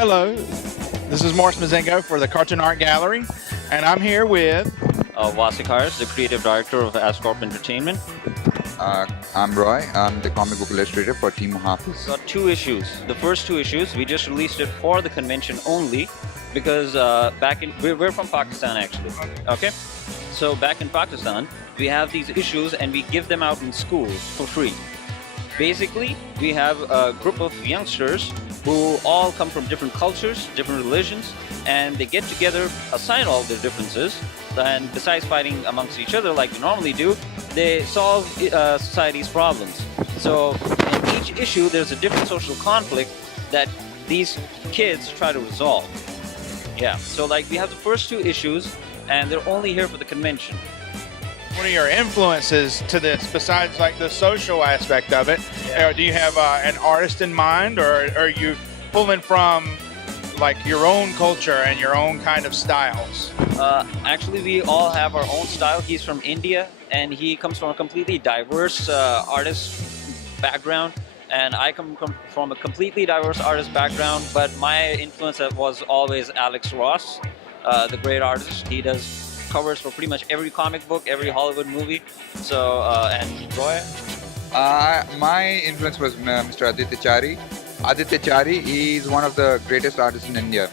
Hello, this is Morris Mazengo for the Cartoon Art Gallery, and I'm here with... Wasik Harris, the creative director of Ascorp Entertainment. I'm Roy. I'm the comic book illustrator for Team Hafiz. Got two issues. The first two issues, we just released it for the convention only because we're from Pakistan actually. Okay? So back in Pakistan, we have these issues and we give them out in schools for free. Basically, we have a group of youngsters who all come from different cultures, different religions, and they get together, aside all their differences, and besides fighting amongst each other like we normally do, they solve society's problems. So in each issue, there's a different social conflict that these kids try to resolve. Yeah, so like we have the first two issues, and they're only here for the convention. What are your influences to this, besides like the social aspect of it? Do you have an artist in mind, or are you pulling from like your own culture and your own kind of styles? Actually, we all have our own style. He's from India, and he comes from a completely diverse artist background. And I come from a completely diverse artist background, but my influence was always Alex Ross, the great artist. He does covers for pretty much every comic book, every Hollywood movie. So, and Roy? My influence was Mr. Aditya Chari. Aditya Chari is one of the greatest artists in India.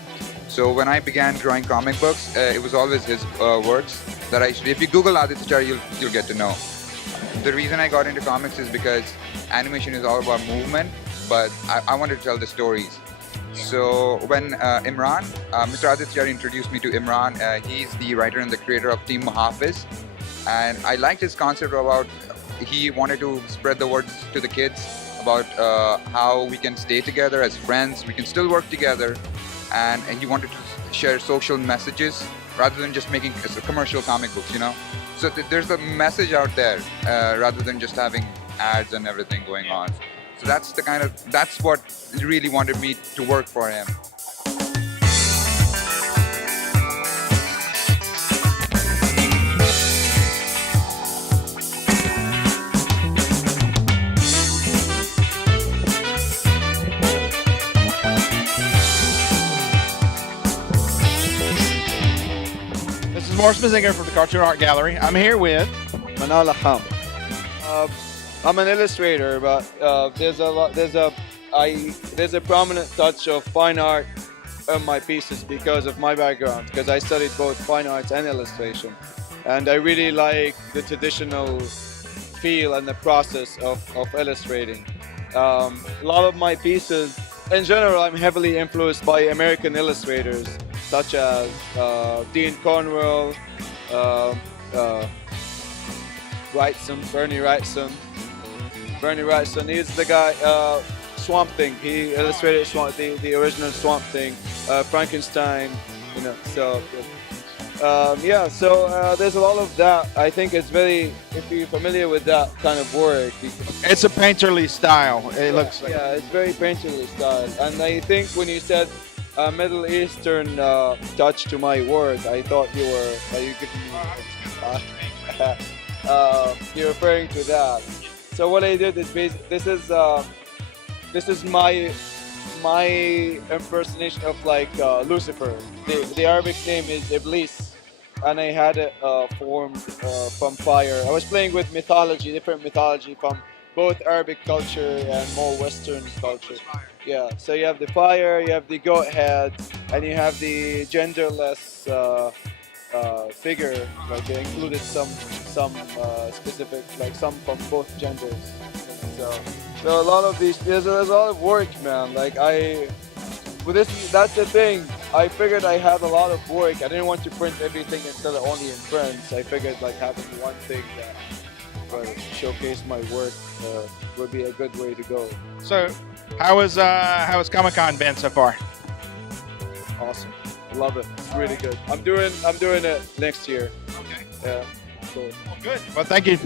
So when I began drawing comic books, it was always his works that I should. If you Google Aditya Chari, you'll get to know. The reason I got into comics is because animation is all about movement, but I wanted to tell the stories. So when Mr. Aditya Chari introduced me to Imran, he's the writer and the creator of Team Hafiz, and I liked his concept about he wanted to spread the word to the kids about how we can stay together as friends, we can still work together, and he wanted to share social messages rather than just making commercial comic books, you know. So there's a message out there rather than just having ads and everything going on. So that's what really wanted me to work for him. This is Morris Mazinger from the Cartoon Art Gallery. I'm here with... Manal Aham. I'm an illustrator, but there's a prominent touch of fine art in my pieces because of my background, because I studied both fine arts and illustration, and I really like the traditional feel and the process of illustrating. A lot of my pieces, in general, I'm heavily influenced by American illustrators such as Dean Cornwell, Bernie Wrightson, he's the guy, Swamp Thing, he illustrated the original Swamp Thing, Frankenstein, you know, so yeah, so there's a lot of that. I think it's very, if you're familiar with that kind of work. It's a painterly style, it looks like. Yeah, it's very painterly style, and I think when you said Middle Eastern touch to my work, I thought you were, you're referring to that. So what I did is this is my impersonation of like Lucifer. The Arabic name is Iblis, and I had it formed from fire. I was playing with mythology, different mythology from both Arabic culture and more Western culture. Yeah. So you have the fire, you have the goat head, and you have the genderless figure. Like they included some specific, like some from both genders. So a lot of these, there's a lot of work, man. Like that's the thing. I figured I had a lot of work. I didn't want to print everything and sell it only in prints. I figured like having one thing that would showcase my work would be a good way to go. So how has Comic-Con been so far? Awesome. Love it. It's really good. I'm doing it next year. Okay. Yeah. Cool. Well, good. Well, thank you.